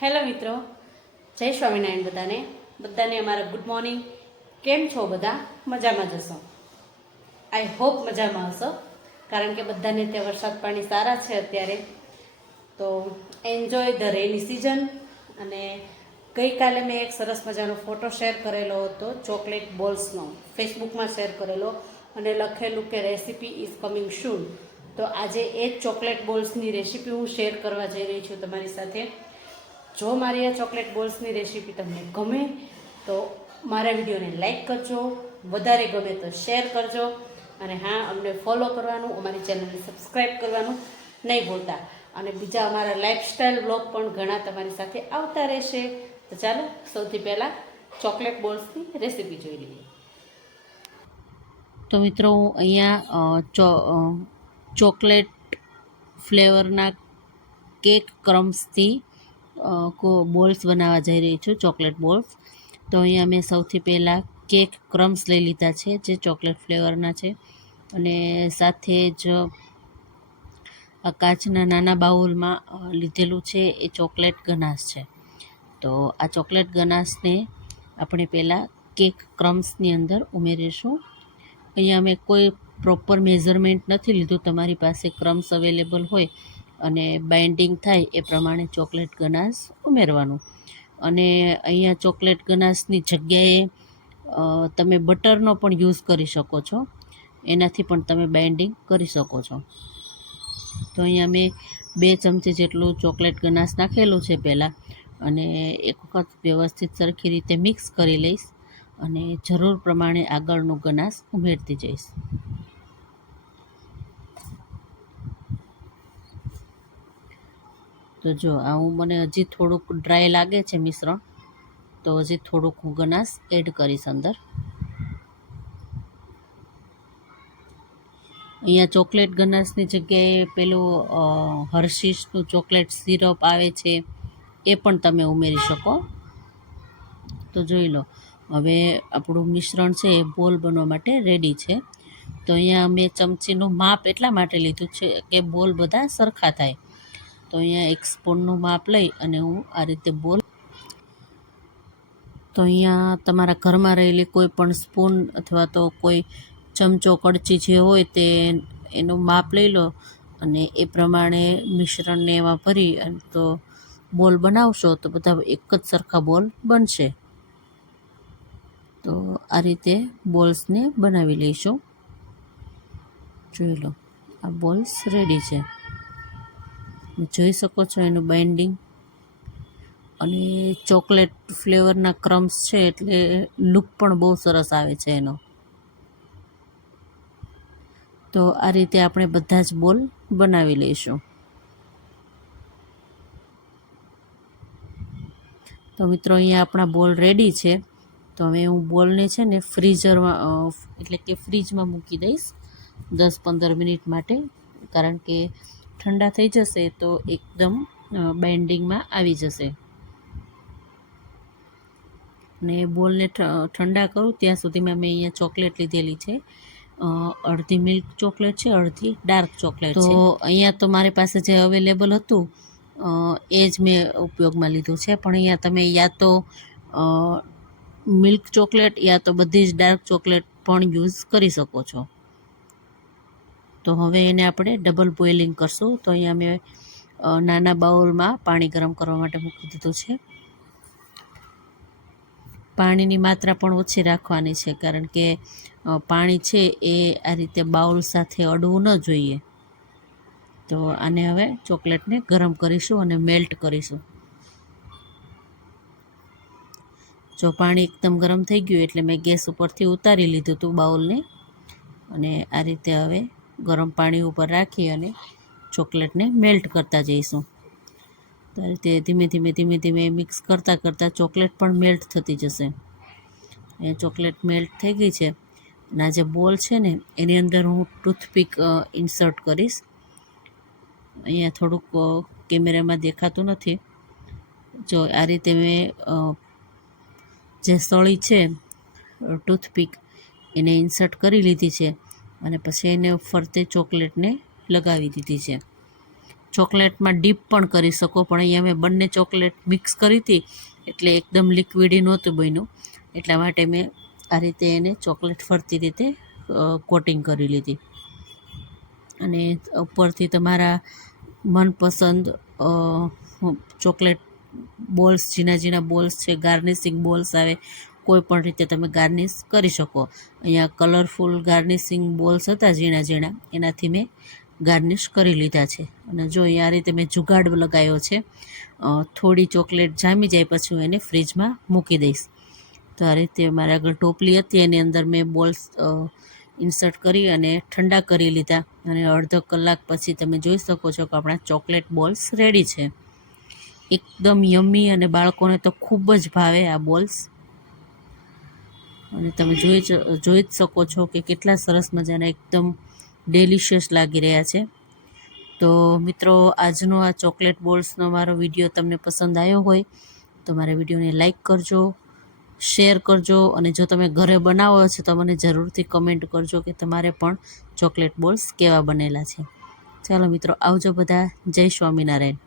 Hello મિત્રો, જય સ્વામિનારાયણ બધાને અમારા ગુડ મોર્નિંગ. કેમ છો બધા? મજામાં જશો? આઈ હોપ મજામાં હશો, કારણ કે બધાને ત્યાં વરસાદ પાણી સારા છે અત્યારે. તો એન્જોય ધ રેની સિઝન. અને ગઈકાલે મેં એક સરસ મજાનો ફોટો શેર કરેલો હતો ચોકલેટ બોલ્સનો, ફેસબુકમાં શેર કરેલો, અને લખેલું કે રેસીપી ઇઝ કમિંગ સૂન. તો આજે એ જ ચોકલેટ બોલ્સની રેસીપી હું શેર કરવા જઈ રહી છું તમારી સાથે. જો મારી આ ચોકલેટ બોલ્સની રેસીપી તમને ગમે તો મારા વિડીયોને લાઈક કરજો, વધારે ગમે તો શેર કરજો, અને હા, અમને ફોલો કરવાનું, અમારી ચેનલને સબસ્ક્રાઈબ કરવાનું નહીં ભૂલતા. અને બીજા અમારા લાઈફસ્ટાઈલ બ્લોગ પણ ઘણા તમારી સાથે આવતા રહેશે. તો ચાલો સૌથી પહેલાં ચોકલેટ બોલ્સની રેસીપી જોઈ લઈએ. તો મિત્રો, હું અહીંયા ચોકલેટ ફ્લેવરના કેક ક્રમ્સથી બોલ્સ બનાવવા જઈ રહી છું, ચોકલેટ બોલ્સ. તો અહીંયા મેં સૌથી પહેલાં કેક ક્રમ્સ લઈ લીધા છે, જે ચોકલેટ ફ્લેવરના છે, અને સાથે જ કાચના નાના બાઉલમાં લીધેલું છે એ ચોકલેટ ગનાશ છે. તો આ ચોકલેટ ગનાશને આપણે પહેલાં કેક ક્રમ્સની અંદર ઉમેરીશું. અહીંયા મેં કોઈ પ્રોપર મેઝરમેન્ટ નથી લીધું. તમારી પાસે ક્રમ્સ અવેલેબલ હોય અને બાઇન્ડિંગ થાય એ પ્રમાણે ચોકલેટ ગનાશ ઉમેરવાનું. અને અહીંયા ચોકલેટ ગનાશની જગ્યાએ તમે બટરનો પણ યુઝ કરી શકો છો, એનાથી પણ તમે બાઇન્ડિંગ કરી શકો છો. તો અહીંયા મેં 2 ચમચી જેટલું ચોકલેટ ગનાશ નાખેલું છે પહેલાં, અને એક વખત વ્યવસ્થિત સરખી રીતે મિક્સ કરી લઈશ, અને જરૂર પ્રમાણે આગળનું ગનાશ ઉમેરતી જઈશ. તો જો મને હજી થોડુંક ડ્રાય લાગે છે મિશ્રણ, તો હજી થોડુંક હું ગનાશ એડ કરીશ અંદર. અહીંયા ચોકલેટ ગનાશની જગ્યાએ પેલું હર્શીસનું ચોકલેટ સિરપ આવે છે, એ પણ તમે ઉમેરી શકો. તો જોઈ લો, હવે આપણું મિશ્રણ છે એ બોલ બનવા માટે રેડી છે. તો અહીંયા મેં ચમચીનું માપ એટલા માટે લીધું છે કે બોલ બધા સરખા થાય. તો અહીંયા 1 સ્પૂનનું માપ લઈ અને હું આ રીતે બોલ. તો અહીંયા તમારા ઘરમાં રહેલી કોઈ પણ સ્પૂન અથવા તો કોઈ ચમચો, કડચી જે હોય તે એનું માપ લઈ લો, અને એ પ્રમાણે મિશ્રણને એમાં ભરી અને તો બોલ બનાવશો તો બધા એક જ સરખા બોલ બનશે. તો આ રીતે બોલ્સને બનાવી લઈશું. જોઈ લો, આ બોલ્સ રેડી છે. જોઈ શકો છો એનું બાઇન્ડિંગ, અને ચોકલેટ ફ્લેવરના ક્રમ્સ છે એટલે લુક પણ બહુ સરસ આવે છે એનો. તો આ રીતે આપણે બધા જ બોલ બનાવી લઈશું. તો મિત્રો, અહીંયા આપણા બોલ રેડી છે. તો હવે હું બોલને છે ને ફ્રીઝરમાં એટલે કે ફ્રીજમાં મૂકી દઈશ 10-15 મિનિટ માટે, કારણ કે ઠંડા થઈ જશે તો એકદમ બાઇન્ડિંગમાં આવી જશે. અને બોલને ઠંડા કરું ત્યાં સુધીમાં મેં અહીંયા ચોકલેટ લીધેલી છે, અડધી મિલ્ક ચોકલેટ છે, અડધી ડાર્ક ચોકલેટ છે. તો અહીંયા તો મારી પાસે જે અવેલેબલ હતું એ જ મેં ઉપયોગમાં લીધું છે. પણ અહીંયા તમે યા તો મિલ્ક ચોકલેટ યા તો બધી જ ડાર્ક ચોકલેટ પણ યુઝ કરી શકો છો. તો હવે એને આપણે ડબલ બોઇલિંગ કરશું. તો અહીંયા મેં નાના બાઉલમાં પાણી ગરમ કરવા માટે મૂકી દીધું છે. પાણીની માત્રા પણ ઓછી રાખવાની છે, કારણ કે પાણી છે એ આ રીતે બાઉલ સાથે અડવું ન જોઈએ. તો આને હવે ચોકલેટને ગરમ કરીશું અને મેલ્ટ કરીશું. જો પાણી એકદમ ગરમ થઈ ગયું એટલે મેં ગેસ ઉપરથી ઉતારી લીધું હતું બાઉલને, અને આ રીતે હવે ગરમ પાણી ઉપર રાખી અને ચોકલેટને મેલ્ટ કરતા જઈશું. તો આ રીતે ધીમે ધીમે મિક્સ કરતાં ચોકલેટ પણ મેલ્ટ થતી જશે. એ ચોકલેટ મેલ્ટ થઈ ગઈ છે, અને આ જે બોલ છે ને એની અંદર હું ટૂથપીક ઇન્સર્ટ કરીશ. અહીંયા થોડુંક કેમેરામાં દેખાતું નથી. જો આ રીતે મેં જે સળી છે ટૂથપીક એને ઇન્સર્ટ કરી લીધી છે, અને પછી એને ફરતે ચોકલેટને લગાવી દીધી છે. ચોકલેટમાં ડીપ પણ કરી શકો, પણ અહીંયા મેં બંને ચોકલેટ મિક્સ કરી હતી એટલે એકદમ લિક્વિડી નહોતું બન્યું, એટલા માટે મેં આ રીતે એને ચોકલેટ ફરતી રીતે કોટિંગ કરી લીધી. અને ઉપરથી તમારા મનપસંદ ચોકલેટ બોલ્સ, ઝીણા ઝીણા બોલ્સ છે, ગાર્નિશિંગ બોલ્સ આવે, કોઈ પણ રીતે તમે ગાર્નિશ કરી શકો. અહીંયા કલરફુલ ગાર્નિશિંગ બોલ્સ હતા ઝીણા ઝીણા, એનાથી મેં ગાર્નિશ કરી લીધા છે. અને જો અહીંયા આ રીતે મેં જુગાડ લગાવ્યો છે, થોડી ચોકલેટ જામી જાય પછી હું એને ફ્રીજમાં મૂકી દઈશ. તો આ રીતે મારા આગળ ટોપલી હતી, એની અંદર મેં બોલ્સ ઇન્સર્ટ કરી અને ઠંડા કરી લીધા. અને અડધો કલાક પછી તમે જોઈ શકો છો કે આપણા ચોકલેટ બોલ્સ રેડી છે. એકદમ યમ્મી અને બાળકોને તો ખૂબ જ ભાવે આ બોલ્સ. અને તમે જોઈ જ શકો છો કે કેટલા સરસ મજાના એકદમ ડેલિશિયસ લાગી રહ્યા છે. તો મિત્રો, આજનો આ ચોકલેટ બોલ્સનો મારો વિડીયો તમને પસંદ આવ્યો હોય તો મારા વિડીયોને લાઈક કરજો, શેર કરજો, અને જો તમે ઘરે બનાવો છો તો મને જરૂરથી કમેન્ટ કરજો કે તમારે પણ ચોકલેટ બોલ્સ કેવા બનેલા છે. ચાલો મિત્રો, આવજો બધા. જય સ્વામિનારાયણ.